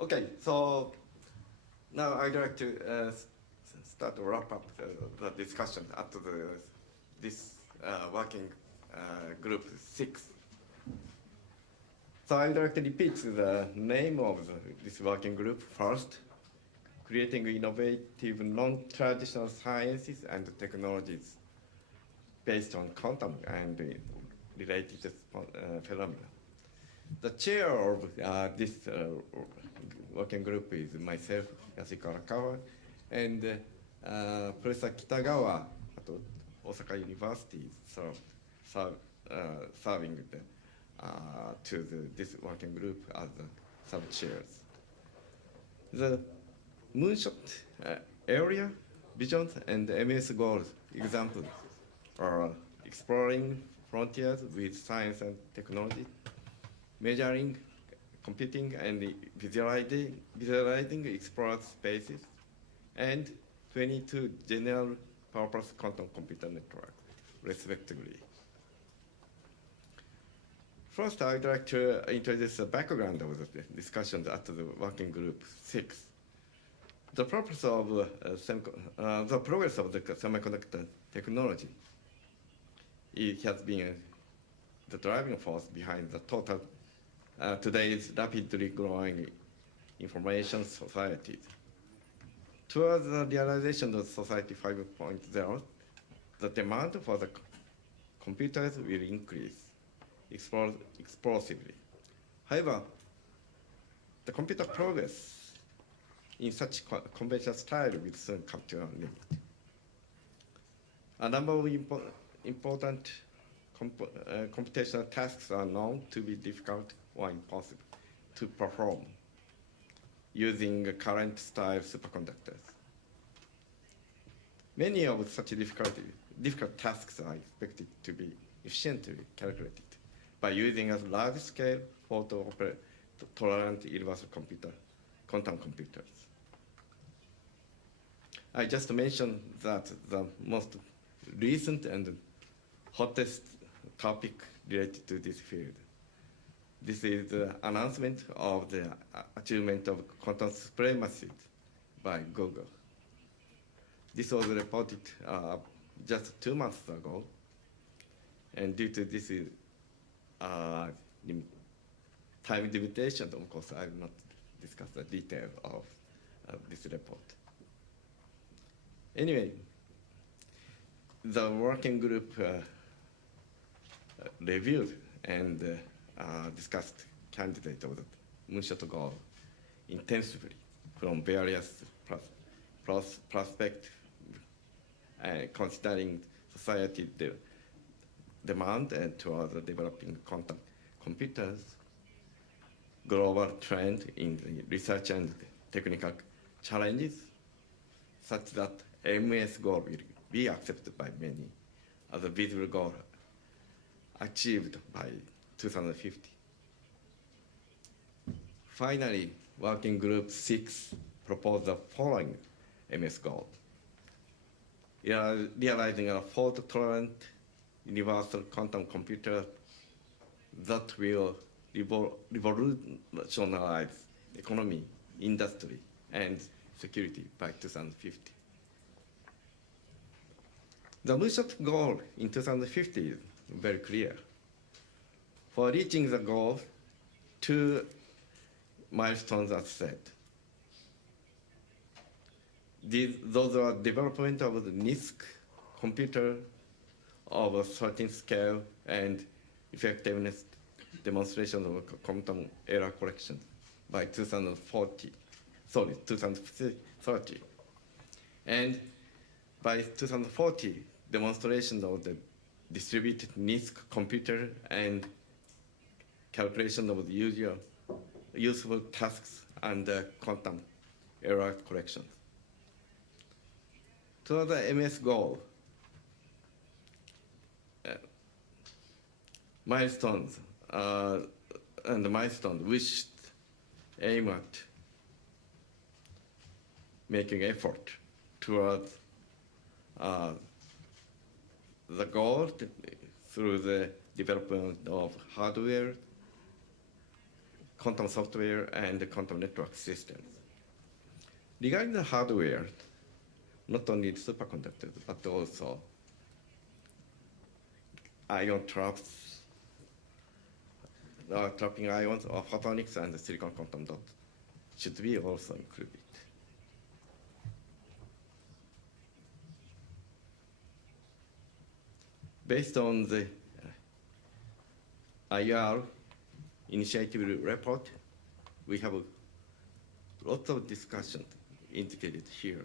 Okay, so now I'd like to start to wrap up the discussion after this working group 6. So I'd like to repeat the name of this working group first: creating innovative non-traditional sciences and technologies based on quantum and related phenomena. The chair of this working group is myself, Yasuhiko Arakawa, and Professor Kitagawa at Osaka University, serving this working group as sub-chairs. The Moonshot area, visions, and MS goals examples are exploring frontiers with science and technology, measuring, computing, and visualizing explored spaces, and 22 general purpose quantum computer networks, respectively. First, I'd like to introduce the background of the discussions at the working group 6. The purpose of the progress of the semiconductor technology, it has been the driving force behind the total today's rapidly growing information society. Towards the realization of Society 5.0, the demand for the computers will increase explosively. However, the computer progress in such conventional style will soon come to an limit. A number of important computational tasks are known to be difficult or impossible to perform using current style superconductors. Many of such difficult tasks are expected to be efficiently calculated by using a large-scale fault-tolerant universal quantum computers. I just mentioned that the most recent and hottest topic related to this field. This is the announcement of the achievement of quantum supremacy by Google. This was reported just 2 months ago, and due to this time limitation, of course, I will not discuss the detail of this report. Anyway, the working group reviewed and discussed candidates of the Moonshot goal intensively from various prospects, considering society demand and towards developing quantum computers, global trend in the research and technical challenges, such that MS goal will be accepted by many as a visible goal achieved by 2050. Finally, working group 6 proposed the following MS goal: realizing a fault-tolerant universal quantum computer that will revolutionize economy, industry, and security by 2050. The Moonshot goal in 2050 is very clear. For reaching the goal, 2 milestones are set. Those are development of the NISQ computer of a certain scale and effectiveness demonstration of quantum error correction by 2030. And by 2040, demonstration of the distributed NISQ computer and calculation of the useful tasks and quantum error correction. To the MS goal, milestones which aim at making effort towards the goal through the development of hardware, quantum software, and quantum network systems. Regarding the hardware, not only superconductors, but also ion traps, trapping ions or photonics and the silicon quantum dot should be also included. Based on the IR initiative report, we have lots of discussion indicated here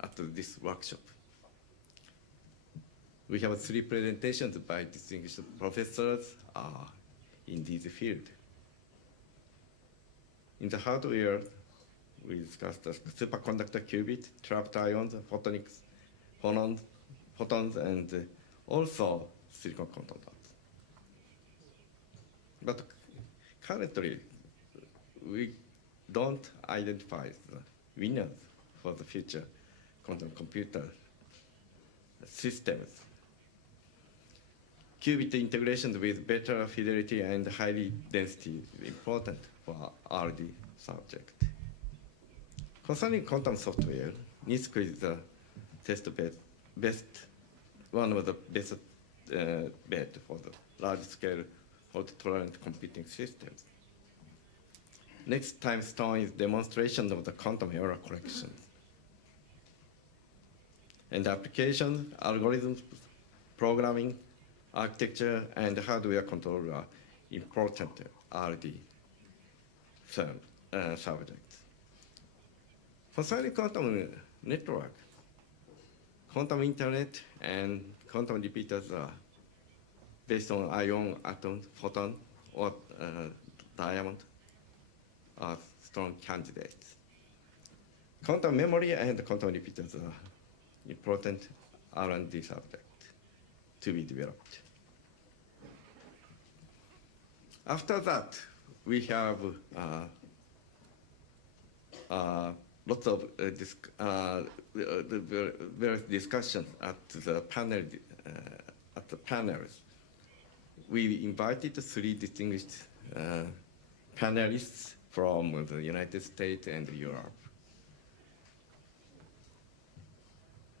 at this workshop. We have 3 presentations by distinguished professors in this field. In the hardware, we discussed the superconductor qubit, trapped ions, photons, and also silicon quantum dots. But currently, we don't identify the winners for the future quantum computer systems. Qubit integration with better fidelity and high density is important for RD subject. Concerning quantum software, NISQ is the one of the best bet for the large-scale fault-tolerant computing systems. Next time stone is demonstration of the quantum error correction. And applications, algorithms, programming, architecture, and hardware control are important RD subjects. Concerning quantum network, quantum internet and quantum repeaters are based on ion, atom, photon, or diamond are strong candidates. Quantum memory and quantum repeaters are important R&D subject to be developed. After that, we have lots of various discussions at the panels. We invited 3 distinguished panelists from the United States and Europe.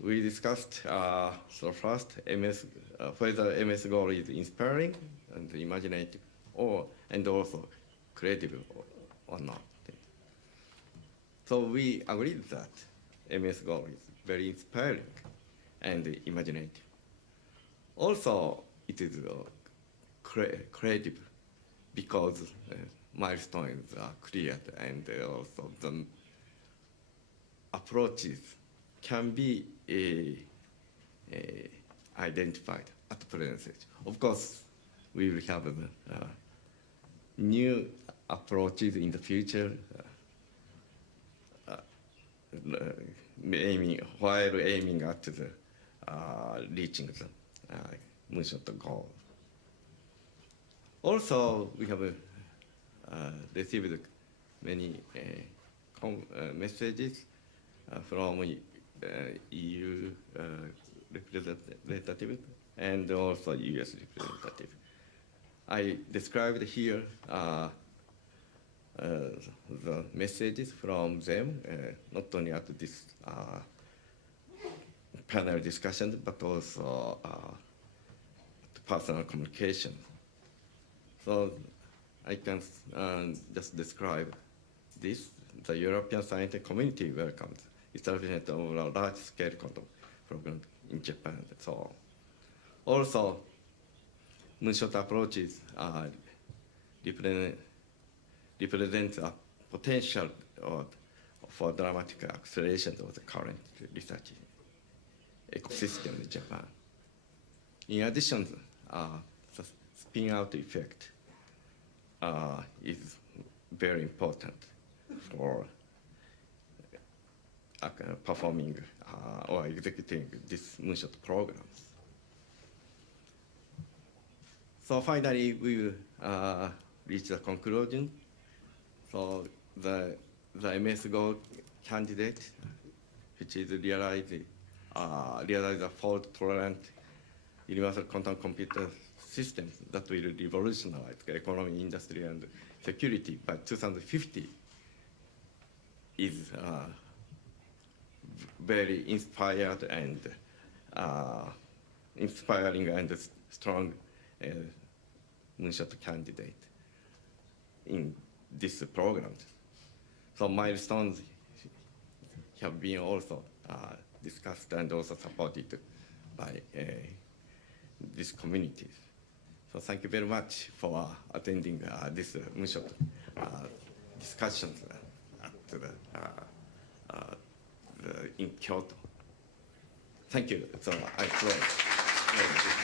We discussed so first whether MS goal is inspiring and imaginative, and also creative or not. So we agreed that MS goal is very inspiring and imaginative. Also, it is creative because milestones are cleared and also the approaches can be identified at the present stage. Of course, we will have new approaches in the future, while aiming at the reaching the Moonshot goal. Also, we have received many messages from EU representative and also US representative. I described here the messages from them, not only at this panel discussion, but also personal communication. So I can just describe this. The European scientific community welcomes establishment of a large-scale quantum program in Japan and so on. Also, Moonshot approaches represent a potential for dramatic acceleration of the current research ecosystem in Japan. In addition, the spin-out effect is very important for performing or executing these Moonshot programs. So finally, we will reach the conclusion. So the MS goal candidate, which is realize a fault-tolerant universal quantum computer systems that will revolutionize the economy, industry, and security by 2050 is very inspired and inspiring and strong Moonshot candidate in this program. So milestones have been also discussed and also supported by this community. So thank you very much for attending this Moonshot discussions in Kyoto. Thank you. So I close.